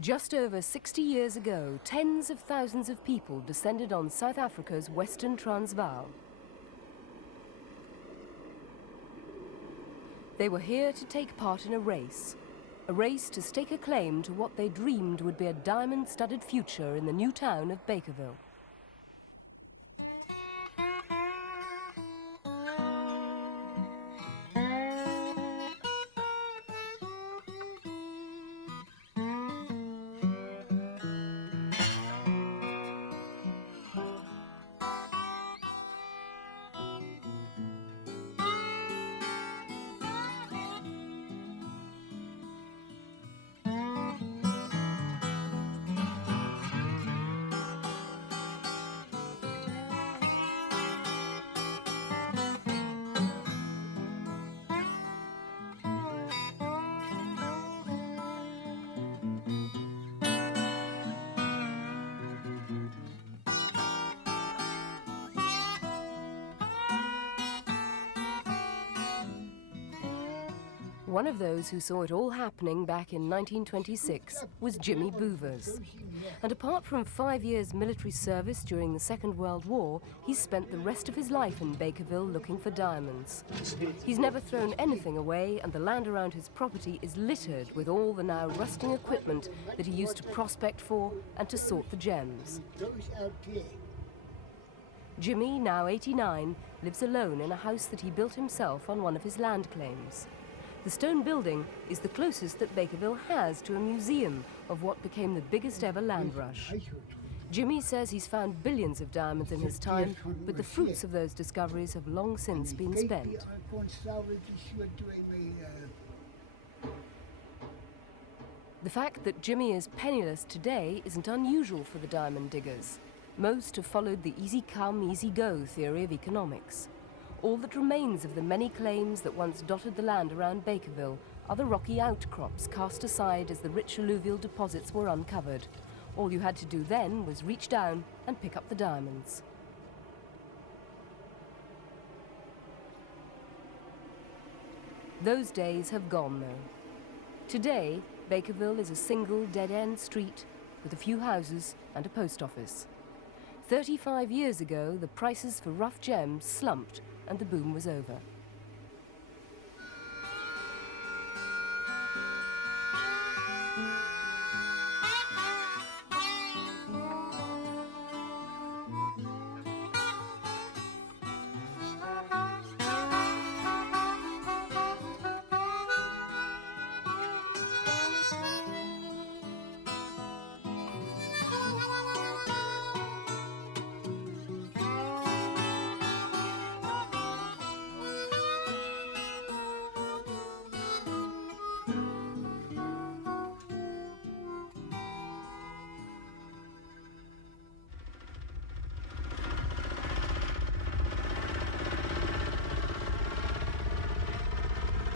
Just over 60 years ago, tens of thousands of people descended on South Africa's Western Transvaal. They were here to take part in a race to stake a claim to what they dreamed would be a diamond-studded future in the new town of Bakerville. One of those who saw it all happening back in 1926 was Jimmy Bouwers. And apart from 5 years military service during the Second World War, he's spent the rest of his life in Bakerville looking for diamonds. He's never thrown anything away, and the land around his property is littered with all the now rusting equipment that he used to prospect for and to sort the gems. Jimmy, now 89, lives alone in a house that he built himself on one of his land claims. The stone building is the closest that Bakerville has to a museum of what became the biggest ever land rush. Jimmy says he's found billions of diamonds in his time, but the fruits of those discoveries have long since been spent. The fact that Jimmy is penniless today isn't unusual for the diamond diggers. Most have followed the easy come, easy go theory of economics. All that remains of the many claims that once dotted the land around Bakerville are the rocky outcrops cast aside as the rich alluvial deposits were uncovered. All you had to do then was reach down and pick up the diamonds. Those days have gone though. Today, Bakerville is a single dead-end street with a few houses and a post office. 35 years ago, the prices for rough gems slumped and the boom was over.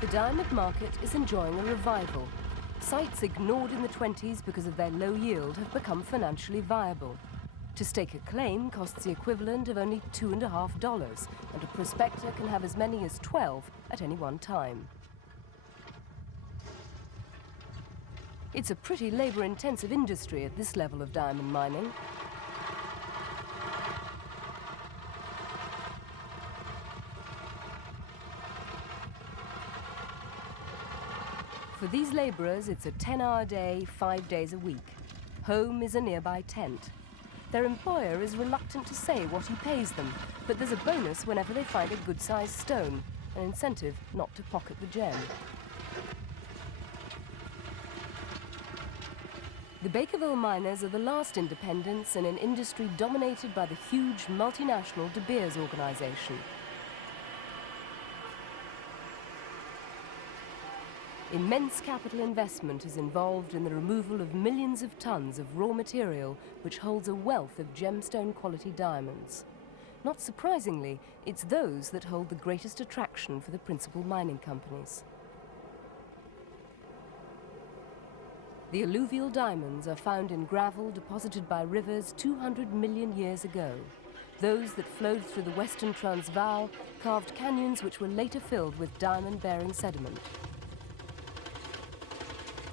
The diamond market is enjoying a revival. Sites ignored in the 20s because of their low yield have become financially viable. To stake a claim costs the equivalent of only $2.50, and a prospector can have as many as 12 at any one time. It's a pretty labor-intensive industry at this level of diamond mining. For these labourers, it's a 10-hour day, 5 days a week. Home is a nearby tent. Their employer is reluctant to say what he pays them, but there's a bonus whenever they find a good-sized stone, an incentive not to pocket the gem. The Bakerville miners are the last independents in an industry dominated by the huge multinational De Beers organisation. Immense capital investment is involved in the removal of millions of tons of raw material which holds a wealth of gemstone quality diamonds. Not surprisingly, it's those that hold the greatest attraction for the principal mining companies. The alluvial diamonds are found in gravel deposited by rivers 200 million years ago. Those that flowed through the Western Transvaal carved canyons which were later filled with diamond-bearing sediment.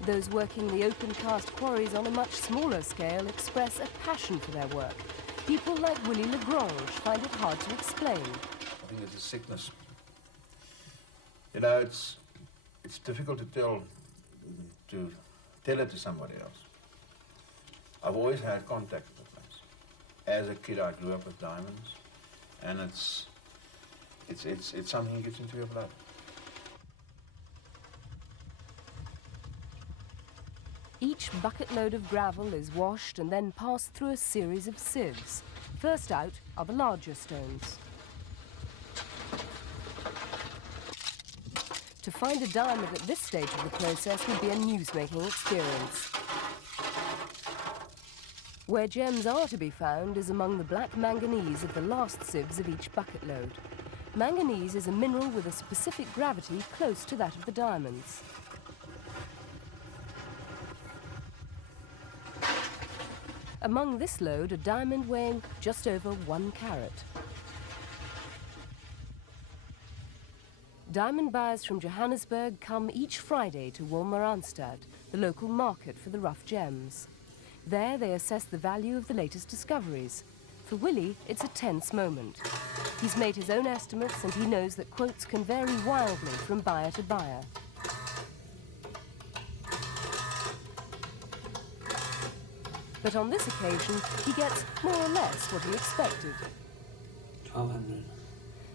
Those working the open-cast quarries on a much smaller scale express a passion for their work. People like Willie le Grange find it hard to explain. I think it's a sickness. You know, it's difficult to tell it to somebody else. I've always had contact with the place. As a kid, I grew up with diamonds, and it's something that gets into your blood. Each bucket load of gravel is washed and then passed through a series of sieves. First out are the larger stones. To find a diamond at this stage of the process would be a news-making experience. Where gems are to be found is among the black manganese of the last sieves of each bucket load. Manganese is a mineral with a specific gravity close to that of the diamonds. Among this load, a diamond weighing just over 1 carat. Diamond buyers from Johannesburg come each Friday to Wolmaranstad, the local market for the rough gems. There they assess the value of the latest discoveries. For Willie, it's a tense moment. He's made his own estimates and he knows that quotes can vary wildly from buyer to buyer. But on this occasion, he gets more or less what he expected. 1,200.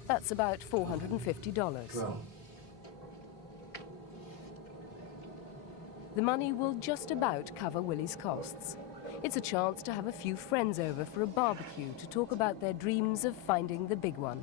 That's about $450. Well. The money will just about cover Willie's costs. It's a chance to have a few friends over for a barbecue to talk about their dreams of finding the big one.